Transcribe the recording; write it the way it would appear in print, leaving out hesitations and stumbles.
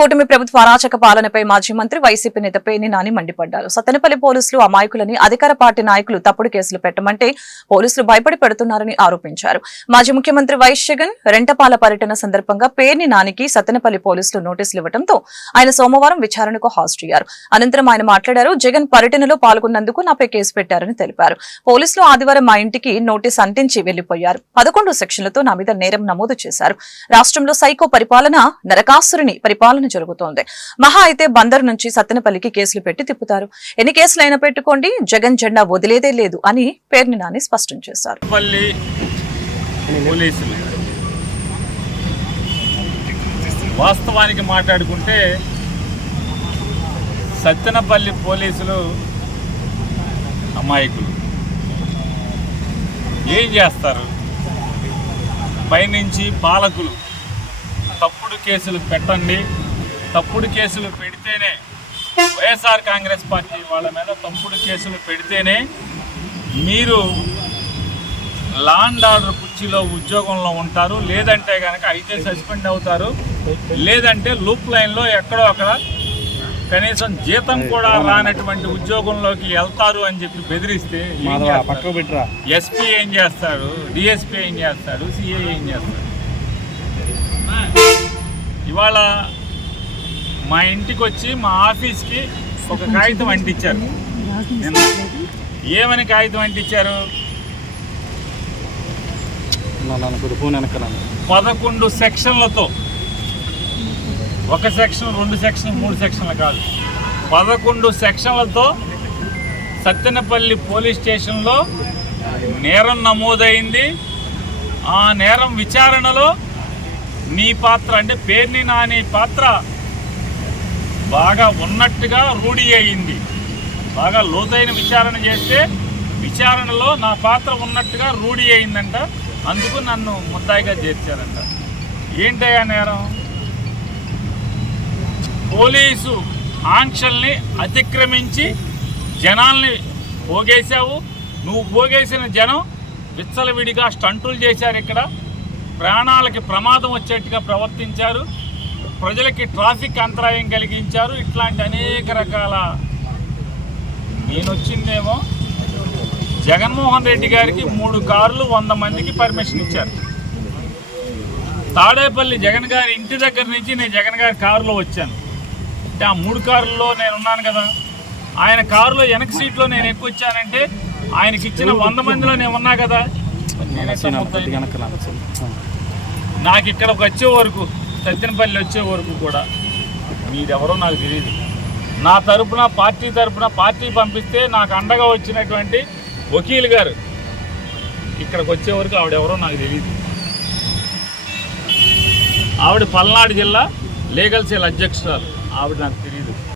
కూటమి ప్రభుత్వ అరాచక పాలనపై మాజీ మంత్రి వైసీపీ నేత పేర్ని నాని మండిపడ్డారు. సత్తెనపల్లి పోలీసులు అమాయకులని అధికార పార్టీ నాయకులు తప్పుడు కేసులు పెట్టమంటే పోలీసులు భయపడి పెడుతున్నారని ఆరోపించారు. మాజీ ముఖ్యమంత్రి వైఎస్ జగన్ రెంటపాల పర్యటన సందర్భంగా పేర్ని నానికి సత్తెనపల్లి పోలీసులు నోటీసులు ఇవ్వడంతో ఆయన సోమవారం విచారణకు హాజరయ్యారు. అనంతరం ఆయన మాట్లాడారు. జగన్ పర్యటనలో పాల్గొన్నందుకు నాపై కేసు పెట్టారని తెలిపారు. పోలీసులు ఆదివారం మా ఇంటికి నోటీస్ అంటించి వెళ్లిపోయారు. 11 సెక్షన్లతో నా మీద నేరం నమోదు చేశారు. రాష్ట్రంలో సైకో పరిపాలన, నరకాసురుని పరిపాలన జరుగుతోంది. మహా అయితే బందరు నుంచి సత్తెనపల్లికి కేసులు పెట్టి తిప్పుతారు. ఎన్ని కేసులైనా పెట్టుకోండి, జగన్ జెండా వదిలేదే లేదు అని పేర్ని నాని స్పష్టం చేశారు. వాస్తవానికి మాట్లాడుకుంటే సత్తెనపల్లి పోలీసులు అమాయకులు. ఏం చేస్తారు? పైనుంచి పాలకులు తప్పుడు కేసులు పెట్టండి, తప్పుడు కేసులు పెడితేనే వైఎస్ఆర్ కాంగ్రెస్ పార్టీ వాళ్ళ మీద తప్పుడు కేసులు పెడితేనే మీరు లా అండ్ ఆర్డర్ కుర్చీలో ఉద్యోగంలో ఉంటారు, లేదంటే కనుక అయితే సస్పెండ్ అవుతారు, లేదంటే లూప్ లైన్లో ఎక్కడో అక్కడ కనీసం జీతం కూడా రానటువంటి ఉద్యోగంలోకి వెళ్తారు అని చెప్పి బెదిరిస్తే ఎస్పీ ఏం చేస్తాడు, డిఎస్పీ ఏం చేస్తాడు, సిఐ ఏం చేస్తాడు? ఇవాళ మా ఇంటికి వచ్చి మా ఆఫీస్కి ఒక కాగితం అంటించారు. ఏమని కాగితం అంటించారు? 11 సెక్షన్లతో, ఒక సెక్షన్ 2 సెక్షన్ 3 సెక్షన్లు కాదు, 11 సెక్షన్లతో సత్తెనపల్లి పోలీస్ స్టేషన్లో నేరం నమోదైంది. ఆ నేరం విచారణలో నీ పాత్ర అంటే పేర్ని నాని పాత్ర బాగా ఉన్నట్టుగా రూఢి అయింది. బాగా లోతైన విచారణ చేస్తే విచారణలో నా పాత్ర ఉన్నట్టుగా రూఢి అయిందంట. అందుకు నన్ను ముద్దాయిగా చేర్చారంట. ఏంటయ్యా నేరం? పోలీసు ఆంక్షల్ని అతిక్రమించి జనాల్ని పోగేశావు. నువ్వు పోగేసిన జనం విచ్చలవిడిగా స్టంటులు చేశారు. ఇక్కడ ప్రాణాలకి ప్రమాదం వచ్చేట్టుగా ప్రవర్తించారు, ప్రజలకి ట్రాఫిక్ అంతరాయం కలిగించారు. ఇట్లాంటి అనేక రకాల. నేను వచ్చిందేమో జగన్మోహన్ రెడ్డి గారికి 3 కార్లు 100 మందికి పర్మిషన్ ఇచ్చారు. తాడేపల్లి జగన్ గారి ఇంటి దగ్గర నుంచి నేను జగన్ గారి కారులో వచ్చాను. అంటే ఆ 3 కార్లలో నేను ఉన్నాను కదా. ఆయన కారులో వెనక సీట్లో నేను ఎక్కువ వచ్చానంటే ఆయనకి ఇచ్చిన 100 మందిలో నేను ఉన్నా కదా. నాకు ఇక్కడికి వచ్చే వరకు, సత్తెనపల్లి వచ్చే వరకు కూడా మీరెవరో నాకు తెలియదు. నా తరపున, పార్టీ తరపున, పార్టీ పంపిస్తే నాకు అండగా వచ్చినటువంటి వకీల్ గారు ఇక్కడికి వచ్చే వరకు ఆవిడెవరో నాకు తెలియదు. ఆవిడ పల్నాడు జిల్లా లీగల్ సెల్ అధ్యక్షురాలు. ఆవిడ నాకు తెలియదు.